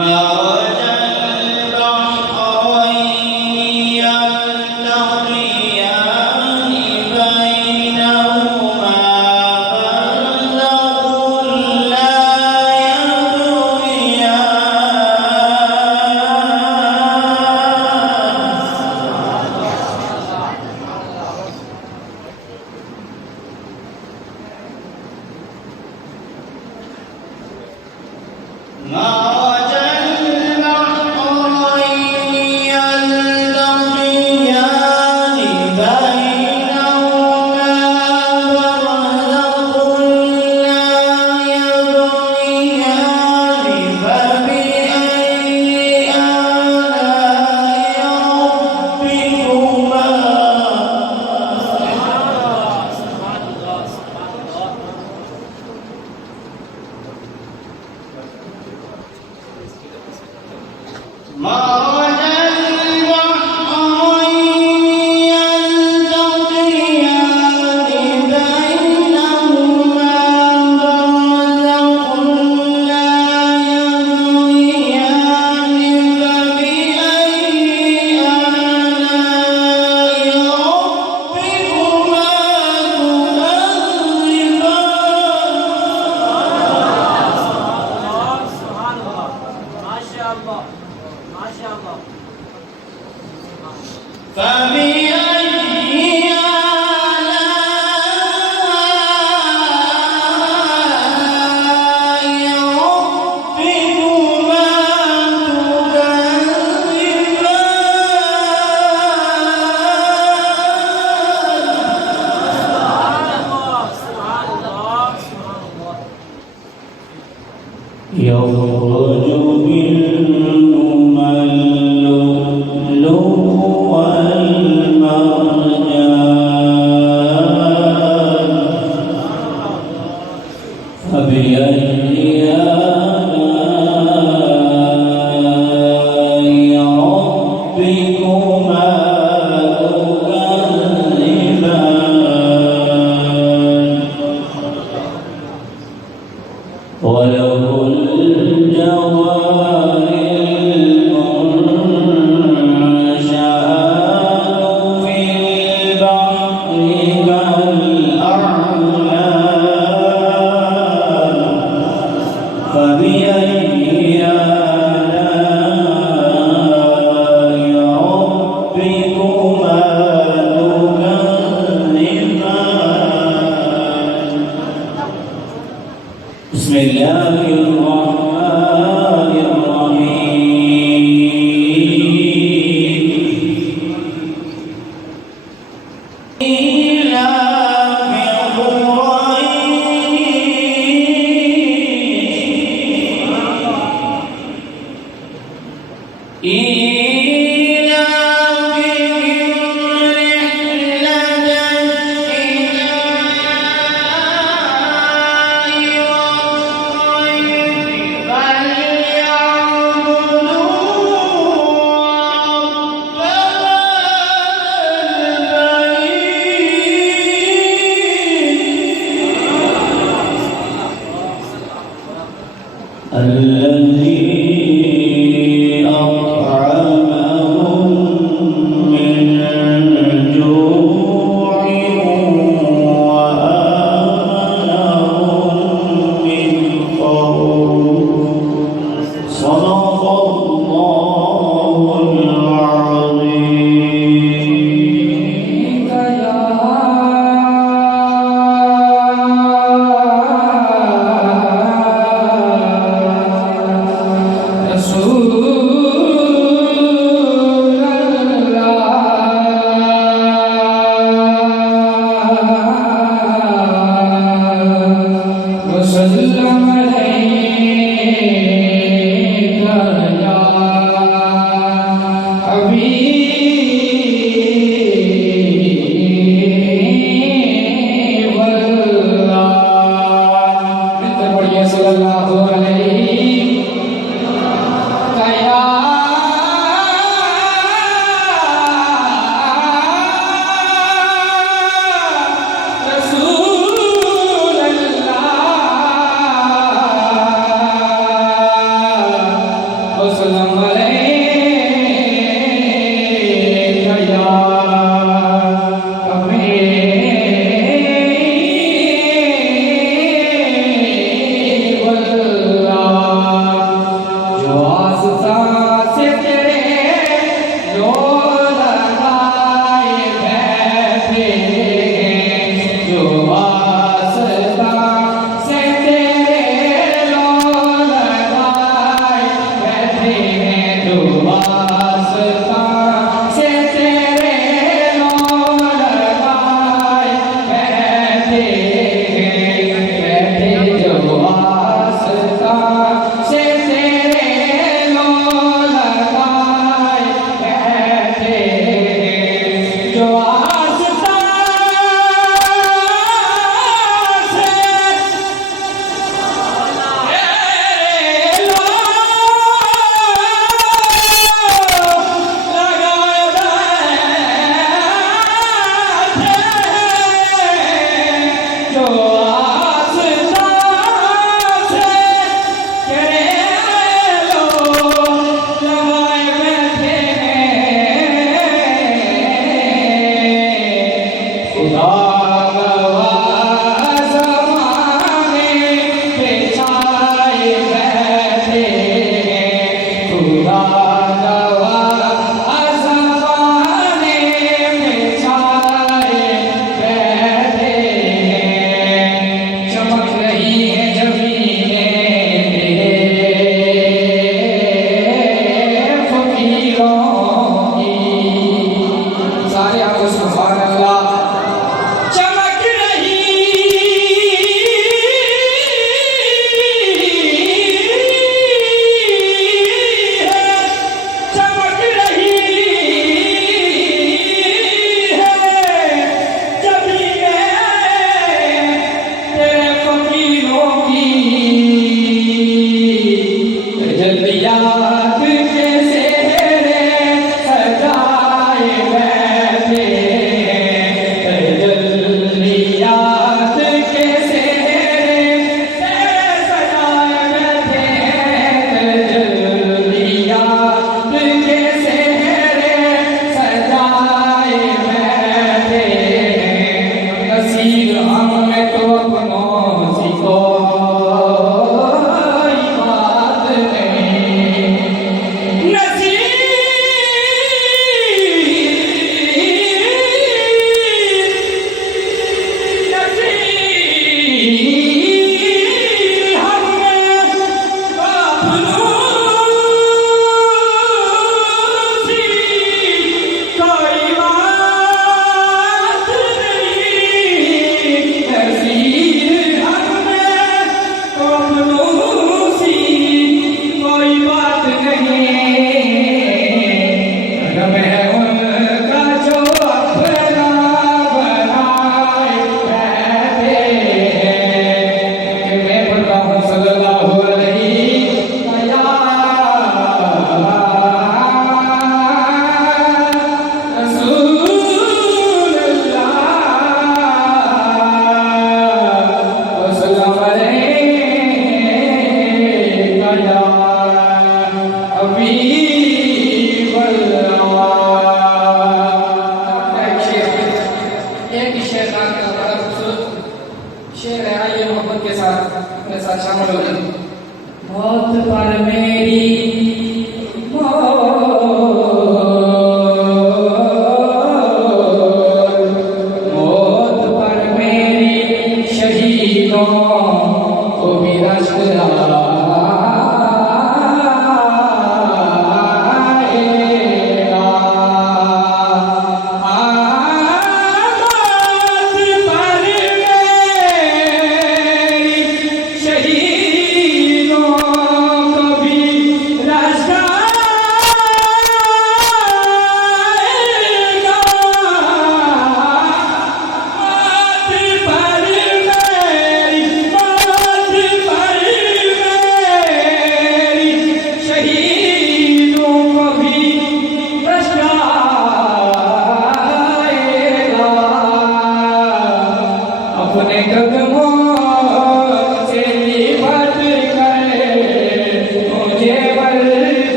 مرج البحرين يلتقيان کیا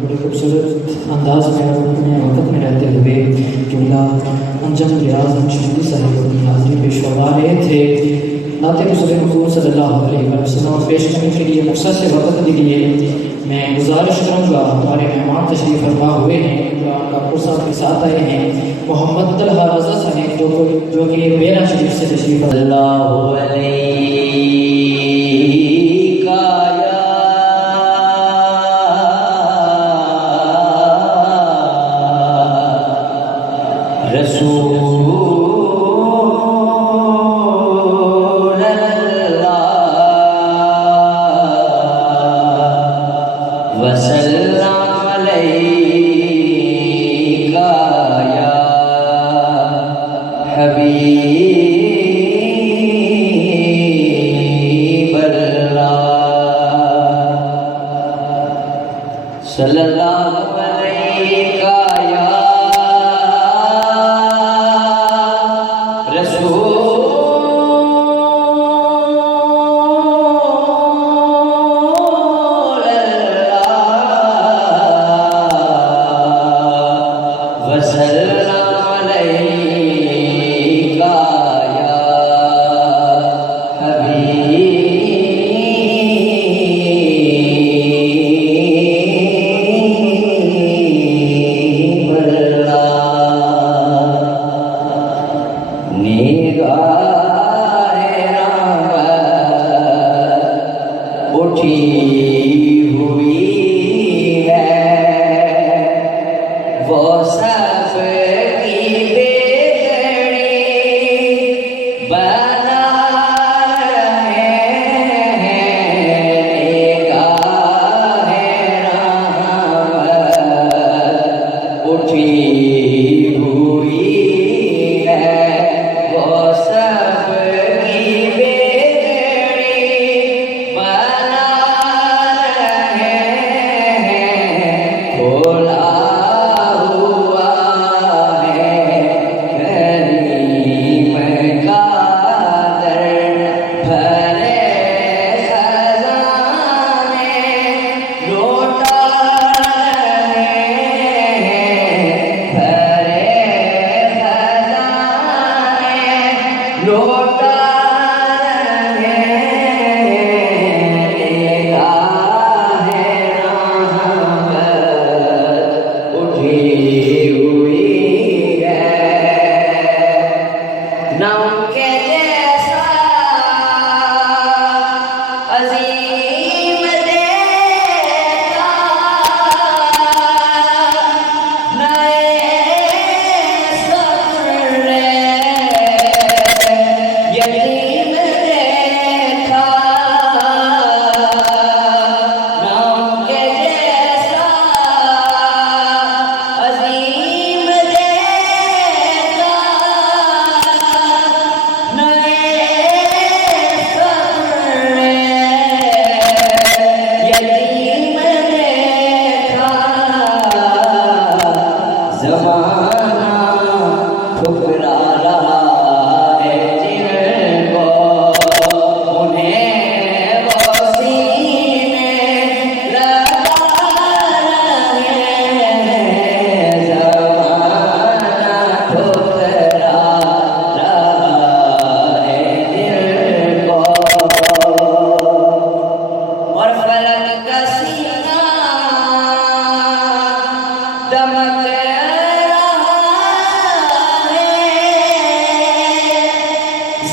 بڑے خوبصورت انداز میں اپنے وقت میں رہتے ہوئے جملہ انجم ریاض انشدی صاحب اپنی حاضری پیش فرما رہے تھے. نعت رسول مقبول صلی اللہ علیہ وسلم پیش کرنے کے لیے مقصد سے وقت کے لیے میں گزارش کروں گا. ہمارے مہمان تشریف فرما ہوئے ہیں جو آپ کا پرسہ کے ساتھ آئے ہیں محمد طلحہ رضا صاحب جو کہ بیرا شریف سے تشریف اللہ علیہ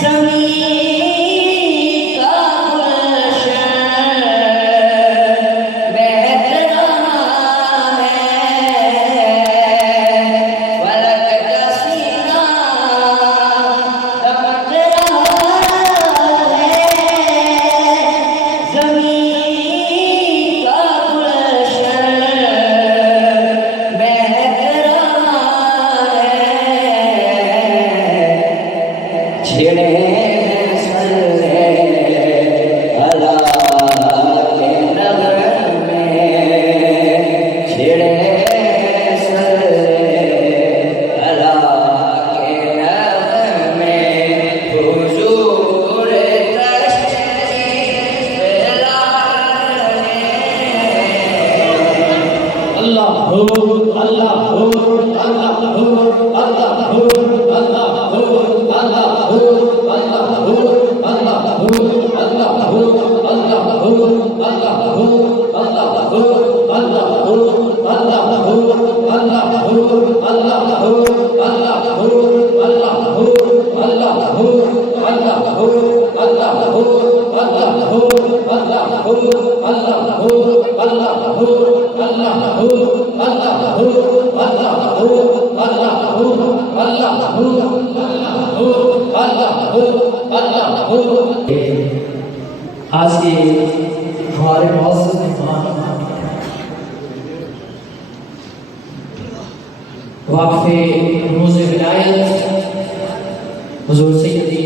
زمین آج کے ہمارے معزز مہمان واقف رموز ولایت حضور سیدی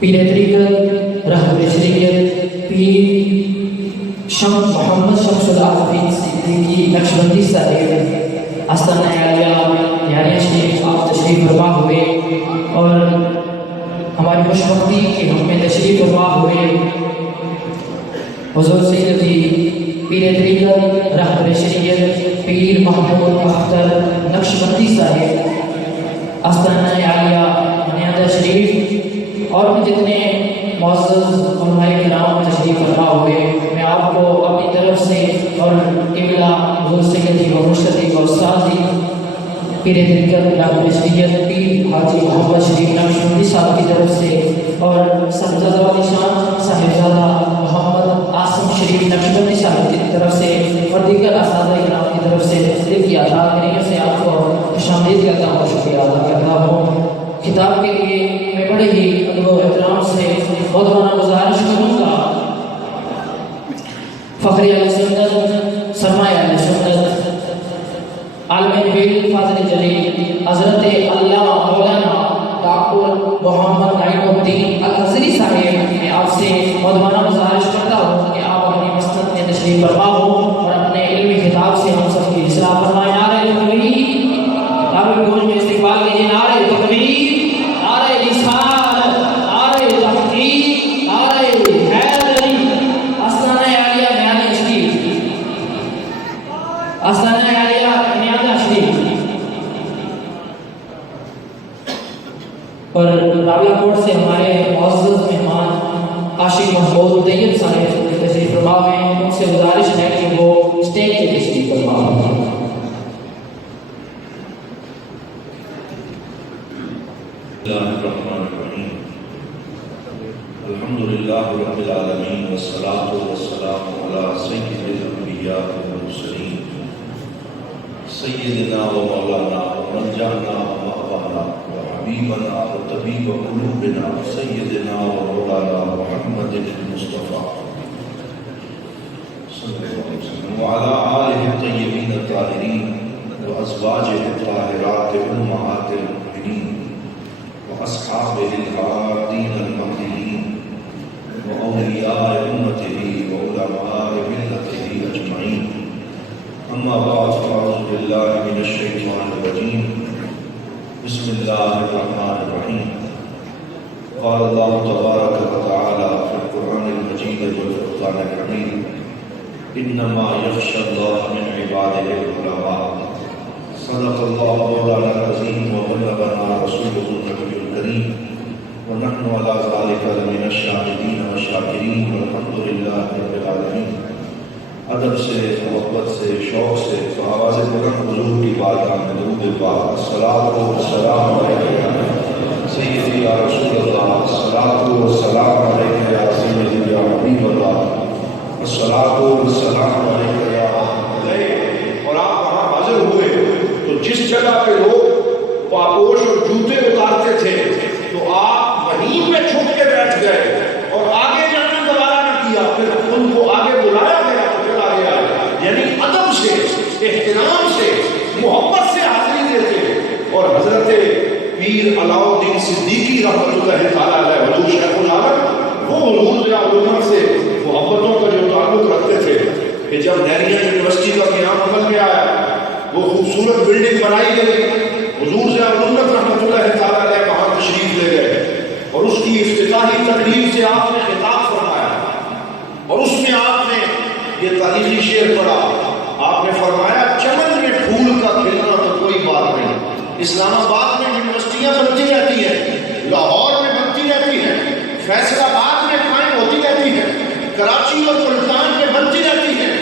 پیر طریقت رہبر شریعت پیر شمس محمد شمس العارفین صدیقی نقشبندی صاحب آستانہ عالیہ یعنی شریف آپ تشریف فرما ہوئے اور ہماری خوشبختی کہ ہم میں تشریف فرما ہوئے حضور سیدی پیر طریقت رہبر شریعت پیر محمود اختر نقشبندی صاحب آستانہ عالیہ بنیادہ شریف اور بھی جتنے معزز علماء کرام تشریف فرما ہوئے، میں آپ کو اپنی طرف سے اور قبلہ حضور سیدی و مرشدی و استاذی پیر طریقت رہبر شریعت پیر حاجی محمد شریف نقشبندی صاحب کی طرف سے اور صاحبزادہ والی شان صاحبزادہ محمد عاصم شریف نقشبندی صاحب کی طرف سے اور دیگر اساتذہ کرام کی طرف سے دل کی عطا کریوں سے آپ کو خوش آمدید کرتا ہوں، شکریہ ادا کرتا ہوں۔ خطاب کے لیے میں بڑے ہی ادب و احترام سے مولانا گزارش کروں گا فخر اہل سنت سرمایہ اہل سنت عالم نبیل فاضل جلیل حضرت علامہ مولانا ڈاکٹر محمد نعیم الدین الازہری صاحب میں آپ سے مولانا گزارش کرتا ہوں کہ آپ اپنی مسند میں تشریف فرما ہوں اور اپنے علمی خطاب سے ہم سب کی اصلاح فرمائیں۔ نعرہ تکبیر، نعرہ گونج میں استقبال کیجیے، نعرہ تکبیر، نعرہ رسالت، نعرہ تحقیق، نعرہ حیدری، آستانہ عالیہ بنیادہ شریف، آستانہ عالیہ بنیادہ شریف اور راویہ کوٹ سے ہمارے معزز مہمان عاشق محمود طیب صاحب تشریف فرما ہیں، ان سے گزارش ہے کہ وہ اسٹیج پہ تشریف فرما ہیں۔ الرحمن الرحیم الحمدللہ رب العالمین والصلاة والسلام علی سید الانبیاء والمرسلین سیدنا و مولانا و منجانا و مأوانا و حبیبنا و طبیب قلوبنا سیدنا و مولانا محمد المصطفیٰ صلی اللہ علیہ وسلم وعلی آلہ الطیبین الطاہرین و ازواجہ الطاہرات امہات المؤمنین وأصحابه الهادين المهديين وأولياء أمته وعلماء ملته أجمعين، أما بعد فأعوذ بالله من الشيطان الرجيم، بسم الله الرحمن الرحيم، قال الله تبارك وتعالى في القرآن المجيد والفرقان الحميد، إنما يخشى الله من عباده العلماء، صدق الله مولانا العظيم وبلغنا رسوله النبي الكريم ونحن على ذلك من الشاهدين والشاكرين والحمد لله رب العالمين۔ ادب سے، محبت سے، شوق سے تو آواز بلند حضور کی بارگاہ میں درود پاک، الصلاۃ والسلام علیک سیدی یا رسول اللہ، الصلاۃ والسلام علیک یا سیدی یا حبیب اللہ، الصلاۃ والسلام علیک یا اللہ۔ اور آپ وہاں حاضر ہوئے تو جس جگہ پہ لوگ پاپوش اور جوتے اتارتے تھے تو آپ وہیں پہ چھپ کے بیٹھ گئے اور آگے جانا دوبارہ نہ کیا، پھر ان کو آگے بلایا گیا تو پھر آگے آئے، یعنی ادب سے، احترام سے، محبت سے حاضری دیتے۔ اور حضرت پیر علاء الدین صدیقی رحمۃ اللہ تعالیٰ علیہ حضور شیخ العالم، وہ حضور ضیاء العلوم سے محبتوں کا جو تعلق رکھتے تھے کہ جب نہریہ یونیورسٹی کا قیام عمل میں آیا، وہ خوبصورت بلڈنگ بنائی گئی، حضور ضیاء العلوم رحمۃ اللہ تعالیٰ علیہ وہاں تشریف لے گئے اور اس کی افتتاحی تقریر سے آپ نے خطاب فرمایا اور اس میں آپ نے یہ تاریخی شعر پڑھا۔ آپ نے فرمایا چمن میں پھول کا کھلنا تو کوئی بات نہیں، اسلام آباد میں یونیورسٹیاں بنتی رہتی ہیں، لاہور میں بنتی رہتی ہیں، فیصل آباد میں قائم ہوتی رہتی ہیں، کراچی اور ملتان میں بنتی رہتی ہیں،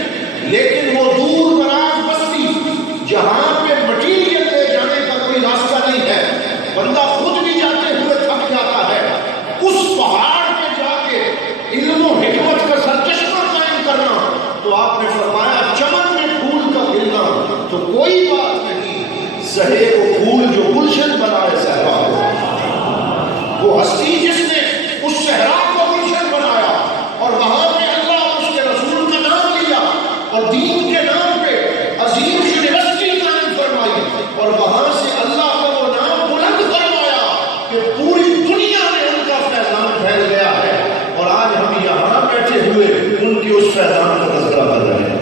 کے اس فیضان کا تذکرہ کر رہے ہیں.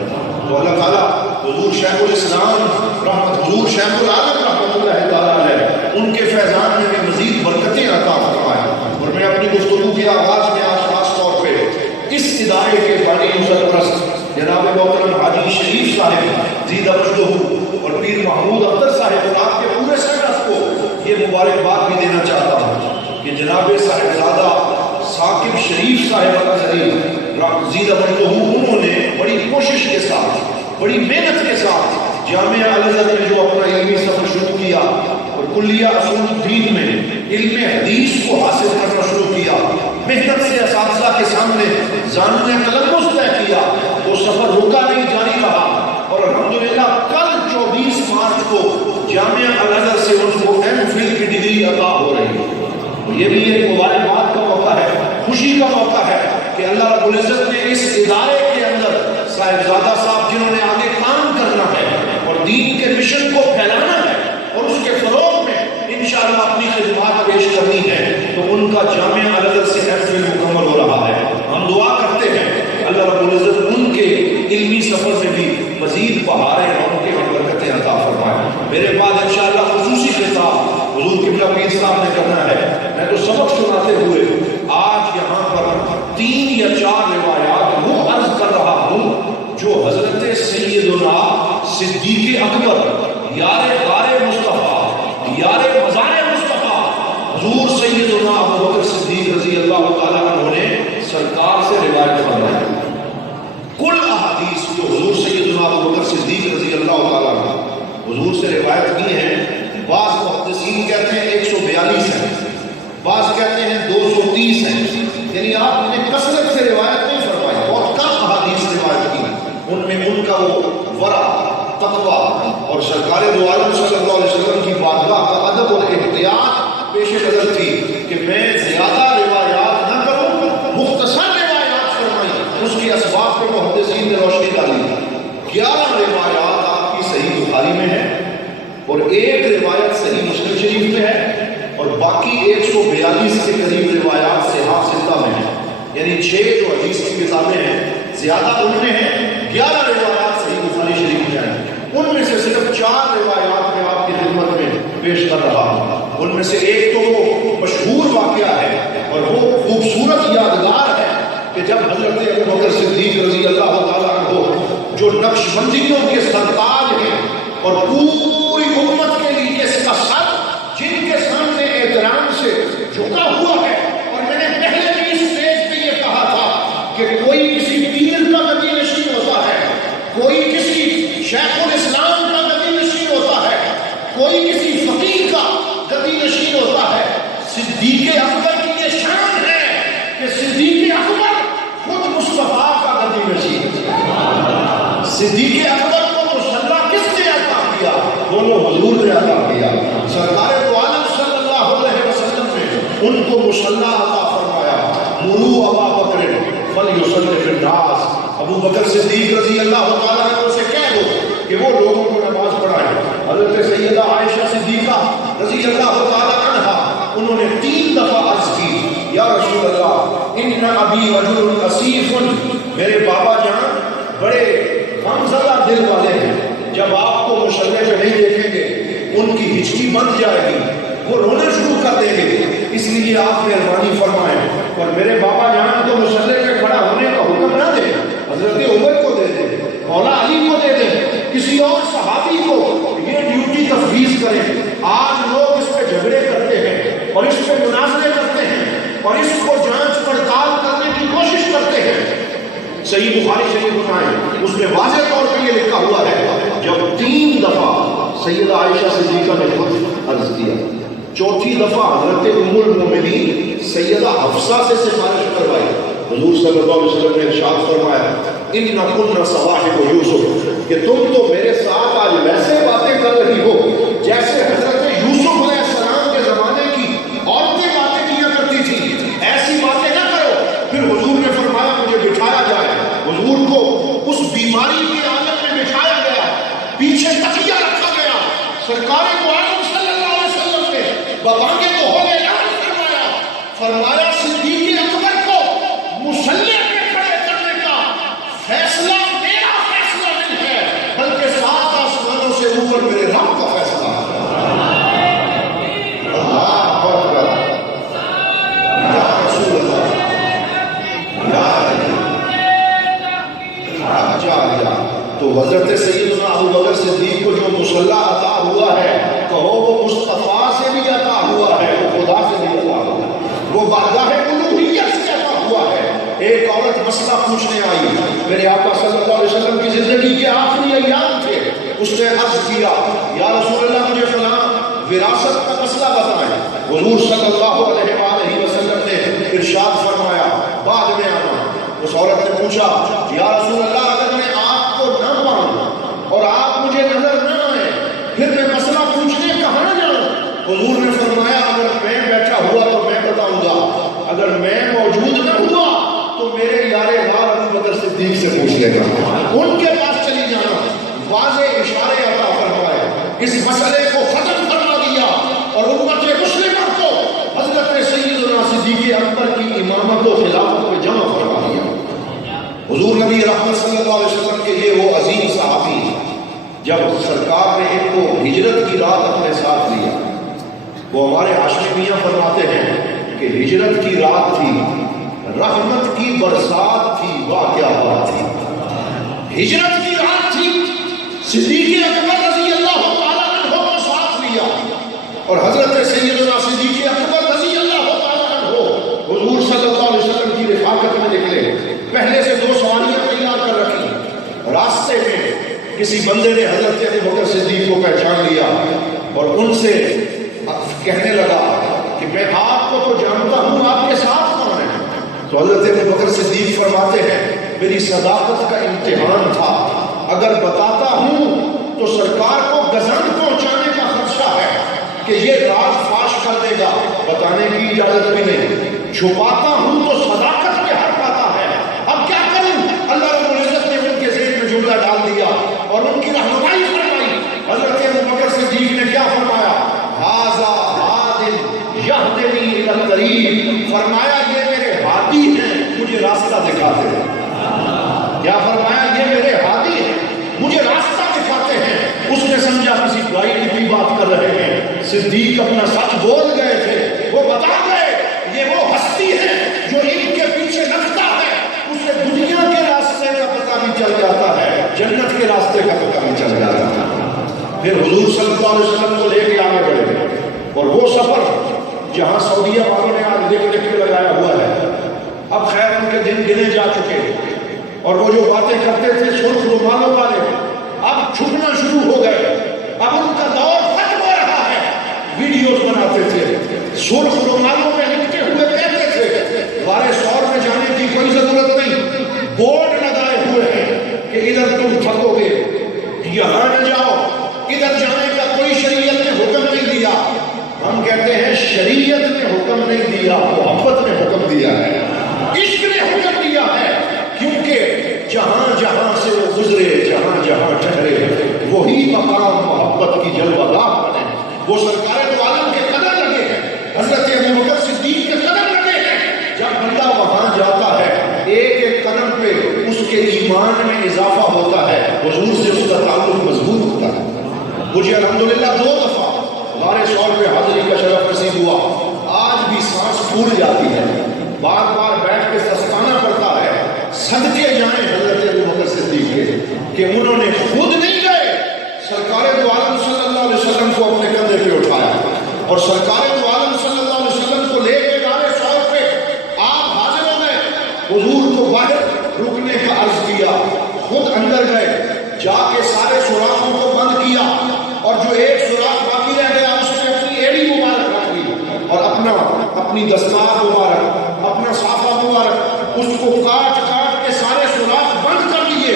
تو اللہ تعالیٰ حضور شیخ الاسلام حضور شیخ العالم رحمۃ اللہ تعالیٰ علیہ ان کے فیضان میں بھی مزید برکتیں عطا فرمائیں. اور میں اپنی گفتگو کے آغاز میں آج خاص طور پہ اس ادارے کے بانی سرپرست جناب محترم حاجی شریف صاحب زیدہ مجدہ اور پیر محمود اختر صاحب اور آپ کے پورے سینٹر کو یہ مبارکباد بھی دینا چاہتا ہوں کہ جناب صاحبزادہ ثاقب شریف صاحب الازہری زیدہ مجدہ انہوں نے بڑی کوشش کے ساتھ بڑی محنت کے ساتھ جامعہ الازہر میں جو اپنا علمی سفر شروع کیا اور کلیہ اصول الدین میں علم حدیث کو حاصل کرنا شروع کیا، محنت سے اساتذہ کے سامنے زانون تلمس طے کیا، وہ سفر رکا نہیں جاری رہا اور الحمدللہ کل 24 مارچ کو جامعہ الازہر سے ان کو ایم فل کی ڈگری عطا ہو رہی ہے. یہ بھی ایک مبارکباد کا موقع ہے، خوشی کا موقع ہے کہ اللہ رب العزت نے اس ادارے کے اندر صاحبزادہ صاحب جنہوں نے آگے کام کرنا ہے اور دین کے مشن کو پھیلانا ہے اور اس کے فروغ میں انشاءاللہ اپنی خدمات پیش کرنی ہے، تو ان کا جامعہ الازہر سے ایم فل مکمل ہو رہا ہے. ہم دعا کرتے ہیں اللہ رب العزت ان کے علمی سفر میں بھی مزید بہاریں اور ان کے برکتیں عطا فرمائے. میرے بعد انشاءاللہ خصوصی خطاب حضور قبلہ پیر صاحب نے کرنا ہے. میں تو سبق سناتے ہوئے آج یہاں پر 3 یا 4 روایات وہ عرض کر رہا ہوں جو حضرت سیدنا صدیق اکبر یار غار مصطفیٰ یار مزار مصطفیٰ حضور سیدنا ابوبکر صدیق رضی اللہ تعالیٰ عنہ نے سرکار سے روایت فرمائی. کل احادیث جو حضور سیدنا ابوبکر صدیق رضی اللہ تعالیٰ عنہ حضور سے روایت کی ہیں، بعض محدثین کہتے ہیں 142 ہیں، بعض کہتے ہیں 230 ہیں. یعنی آپ نے کثرت سے روایت نہیں فرمائی، بہت کم احادیث روایت کی. ان میں ان کا وہ ورع، تقویٰ اور سرکار دو عالم صلی اللہ علیہ وسلم کی بارگاہ کا ادب اور احتیاط پیش نظر تھی کہ میں زیادہ روایات نہ کروں، مختصر روایات فرمائی. اس کے اسباب پہ محدثین نے روشنی ڈالی. 11 روایات آپ کی صحیح بخاری میں ہے اور 1 روایت صحیح مسلم شریف میں ہے اور باقی 142 کے قریب روایات صحاح ستہ میں ہیں. یعنی 6 جو حدیث کی کتابیں ہیں زیادہ ان میں ہیں، 11 روایات صحیح بخاری شریف میں ہیں. ان میں سے صرف 4 روایات میں آپ کی خدمت میں پیش کر رہا ہوں. ان میں سے ایک تو وہ مشہور واقعہ ہے اور وہ خوبصورت یادگار ہے کہ جب حضرت ابوبکر صدیق رضی اللہ تعالیٰ عنہ جو نقش بندیوں کے سرتاج ہیں اور پوری امت کے لیے اس کا سر جن کے سامنے احترام سے جھکا ہوا ہے، اور میں نے پہلے بھی اس اسٹیج پہ یہ کہا تھا کہ کوئی کسی پیر کا گدی نشین ہوتا ہے، کوئی کسی شیخ الاسلام کا گدی نشین ہوتا ہے، کوئی کسی فقیر کا گدی نشین ہوتا ہے. صدیق اکبر کی یہ شان ہے کہ صدیق اکبر خود مصطفیٰ کا گدی نشین. صدیق اکبر کو مصلح کس نے عطا کیا؟ دونوں حضور نے عطا کیا. سرکار دو عالم صلی اللہ علیہ وسلم نے ان کو مصلح عطا فرمایا. مرو ابا بکر فلیصلی فی الناس، ابو بکر صدیق رضی اللہ تعالیٰ عنہ سے کہہ دو کہ وہ لوگوں کو نماز پڑھائیں. حضرت سیدہ عائشہ صدیقہ رضی اللہ تعالیٰ عنہ انہوں نے 3 دفعہ عرض کی، یا رسول اللہ ان ابی رجل کثیف، میرے بابا جان بڑے غمزدہ دل والے ہیں، جب آپ کو مصلی پہ نہیں دیکھیں گے ان کی ہچکی بند جائے گی، وہ رونا شروع کر دیں گے، اس لیے آپ مہربانی فرمائیں اور میرے بابا جان کو مصلی پہ کھڑا ہونے کا حکم نہ دیں، حضرت عمر کو دے دیں، مولا علی کو دے دیں، کسی اور صحابی کو یہ ڈیوٹی تفویض کریں. آج لوگ اس پہ جھگڑے کرتے ہیں اور اس پہ مناظرے کرتے ہیں اور اس کو جانچ پڑتال کرنے کی کوشش کرتے ہیں. صحیح بخاری شریف بتائیں، اس میں واضح طور پہ یہ لکھا ہوا ہے جب 3 دفعہ سیدہ عائشہ صدیقہ نے خود عرض کیا، 4تھی دفعہ حضرت ام المومنین سیدہ حفصہ سے سفارش کروائی. حضور صلی اللہ علیہ وسلم نے ارشاد فرمایا اِنَّكُنَّ صَوَاحِبُ یوسف، کہ تم تو میرے ساتھ آج ویسے باتیں کر رہی ہو جیسے حضرت یوسف علیہ السلام کے زمانے کی عورتیں باتیں کیا کرتی تھی. ایسی باتیں نہ کرو. پھر حضور نے فرمایا مجھے بٹھایا جائے. حضور کو اس بیماری کے عالم میں بٹھایا گیا، پیچھے تکیہ رکھا گیا. سرکار دو عالم صلی اللہ علیہ وسلم نے بابانگے کو ہو گئے فرمایا صدیق اکبر کو مصلی پہ کھڑے کرنے کا تو حضرت سیدنا ابو بکر صدیق کو جو مصلی عطا ہوا ہے کہو وہ مصطفیٰ سے بھی عطا ہوا ہے، وہ خدا سے بھی عطا ہوا ہے، وہ بارگاہ الوہیت سے عطا ہوا ہے۔ ایک عورت مسئلہ پوچھنے آئی، میرے آقا صلی اللہ علیہ وسلم کی زندگی کے آخری ایام تھے، اس نے عرض کیا یا رسول اللہ مجھے فلاں وراثت کا مسئلہ بتائیں۔ حضور صلی اللہ علیہ وآلہ وسلم نے ارشاد فرمایا بعد میں آنا۔ اس عورت نے پوچھا یا رسول اللہ اگر میں آپ کو نہ پاؤں اور آپ مجھے نظر نہ آئے پھر میں مسئلہ پوچھنے کہاں جاؤں؟ حضور نے فرمایا اگر میں بیٹھا ہوا تو میں بتاؤں گا، اگر میں موجود نہ ہوا تو میرے یار غار ابو بکر صدیق سے پوچھ لینا، ان کے پاس چلی جانا۔ واضح اشارے عطا فرمائے، اس مسئلے کو ختم فرما دیا اور امت مسلمہ کو حضرت سیدنا صدیق اکبر کی امامت و خلافت میں جمع فرما دیا۔ حضور نبی رحمت صلی اللہ علیہ وسلم کے یہ وہ عظیم صحابی جب سرکار نے ان کو ہجرت کی رات اپنے ساتھ لیا، وہ ہمارے ہاشمی میاں فرماتے ہیں کہ ہجرت کی رات تھی، رحمت کی برسات تھی، واہ کیا بات تھی۔ ہجرت کی رات تھی، صدیق اکبر رضی اللہ تعالیٰ عنہ کو ساتھ لیا اور حضرت سیدنا صدیق اکبر رضی اللہ تعالیٰ عنہ حضور صلی اللہ علیہ وسلم کی رفاقت میں نکلے۔ پہلے سے 2 سواریاں تیار کر رکھی، راستے میں کسی بندے نے حضرت ابو بکر صدیق کو پہچان لیا اور ان سے کہنے لگا کہ میں آپ کو تو جانتا ہوں، آپ کے ساتھ کون ہے؟ تو حضرت ابو بکر صدیق فرماتے ہیں میری صداقت کا امتحان تھا، اگر بتاتا ہوں تو سرکار کو گزن پہنچانے کا خدشہ ہے کہ یہ راز فاش کر دے گا، بتانے کی اجازت بھی نہیں، چھپاتا ہوں تو صداقت پہ حق پاتا ہے، اب کیا کروں؟ اللہ رب العزت نے ان کے ذہن میں جملہ ڈال دیا اور ان کی رہنمائی فرمائی۔ حضرت ابو بکر صدیق نے کیا فرمایا؟ ھذا ھاد یہدنی الی الطریق، فرمایا یہ میرے ہادی ہیں، مجھے راستہ دکھاتے ہیں۔ کیا فرمایا؟ یہ میرے ہادی ہیں، مجھے راستہ دکھاتے ہیں۔ اس نے سمجھا کسی گائیڈ کی بات کر رہے ہیں، صدیق اپنا سچ بول گئے تھے، وہ بتا گئے یہ وہ ہستی ہے جو ان کے پیچھے لگتا ہے، اسے دنیا کے راستے کا پتہ بھی چل جاتا ہے، جنت کے راستے کا پتہ بھی چل جاتا ہے۔ پھر حضور صلی اللہ علیہ وسلم کو لے کے آگے بڑھے اور وہ سفر جہاں سعودیہ والوں نے آج لکھ کے لگایا ہوا ہے، اب خیر ان کے دن گنے جا چکے اور وہ جو باتیں کرتے تھے سرخ رومالوں والے اب چھپنا شروع ہو گئے، اب ان کا دور ختم ہو رہا ہے۔ ویڈیوز بناتے تھے، سرخ رومالوں میں لکھتے ہوئے کہتے تھے بارے سور میں جانے کی کوئی ضرورت نہیں، بورڈ لگائے ہوئے ہیں کہ ادھر تم ٹھگو گے، یہاں نہ جاؤ، ادھر جانے کا کوئی شریعت نے حکم نہیں دیا۔ ہم کہتے ہیں شریعت نے حکم نہیں دیا، محبت نے حکم دیا ہے، عشق نے حکم دیا ہے، کیونکہ جہاں جہاں سے وہ گزرے، جہاں جہاں ٹھہرے، وہی مقام محبت کی جلوہ گاہ بنے۔ وہ سرکار دو عالم کے قدم لگے ہیں، حضرت ابو بکر صدیق کے قدم لگے ہیں۔ جب بندہ وہاں جاتا ہے ایک ایک قدم پہ اس کے ایمان میں اضافہ ہوتا ہے، حضور سے اس کا تعلق مضبوط ہوتا ہے۔ مجھے الحمدللہ 2 دفعہ غار ثور پہ حاضری کا شرف نصیب ہوا، آج بھی سانس پھول جاتی ہے، بار بار بیٹھ کے دستانا پڑتا ہے۔ صدقے جائیں حضرت ابو بکر صدیق کے کہ انہوں نے خود نہیں گئے، سرکار دو عالم صلی اللہ علیہ وسلم کو اپنے کندھے پہ اٹھایا اور سرکار دو عالم صلی اللہ علیہ وسلم کو لے کے غار ثور پہ آپ حاضر ہو گئے۔ حضور کو باہر رکنے کا عرض کیا، خود اندر گئے، جا کے سارے سوراخوں کو بند کیا اور جو ایک سوراخ باقی رہ گیا اس میں اپنی ایڑی مبارک رکھ لی اور اپنی دستار مبارک، اپنا صافہ مبارک، اس کو کاٹ کے سارے سوراخ بند کر لیے۔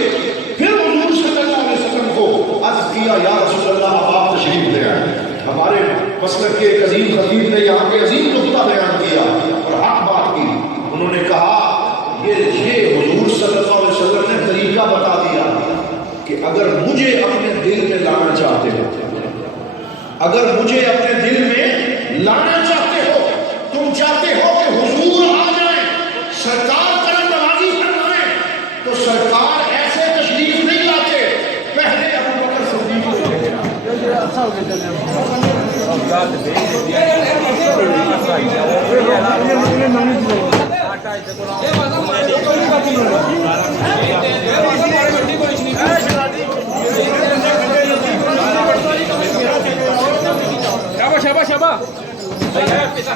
پھر حضور صلی اللہ علیہ وسلم کو عرض کیا یا رسول اللہ اب آپ تشریف لے آئے۔ ہمارے مسلک کے ایک عظیم خطیب نے یہاں پہ عظیم نقطہ بیان کیا اور حق بات کی، انہوں نے کہا یہ حضور صلی اللہ علیہ وسلم نے طریقہ بتا دیا کہ اگر مجھے اپنے دل میں لانا چاہتے ہو، اگر مجھے اپنے دل میں لانا چاہتے ہو، تم چاہتے ہو کہ حضور آ جائیں، سرکار کرم نوازی فرمائیں، تو سرکار ایسے تشریف نہیں لاتے، پہلے ابو بکر صدیق کو Hey,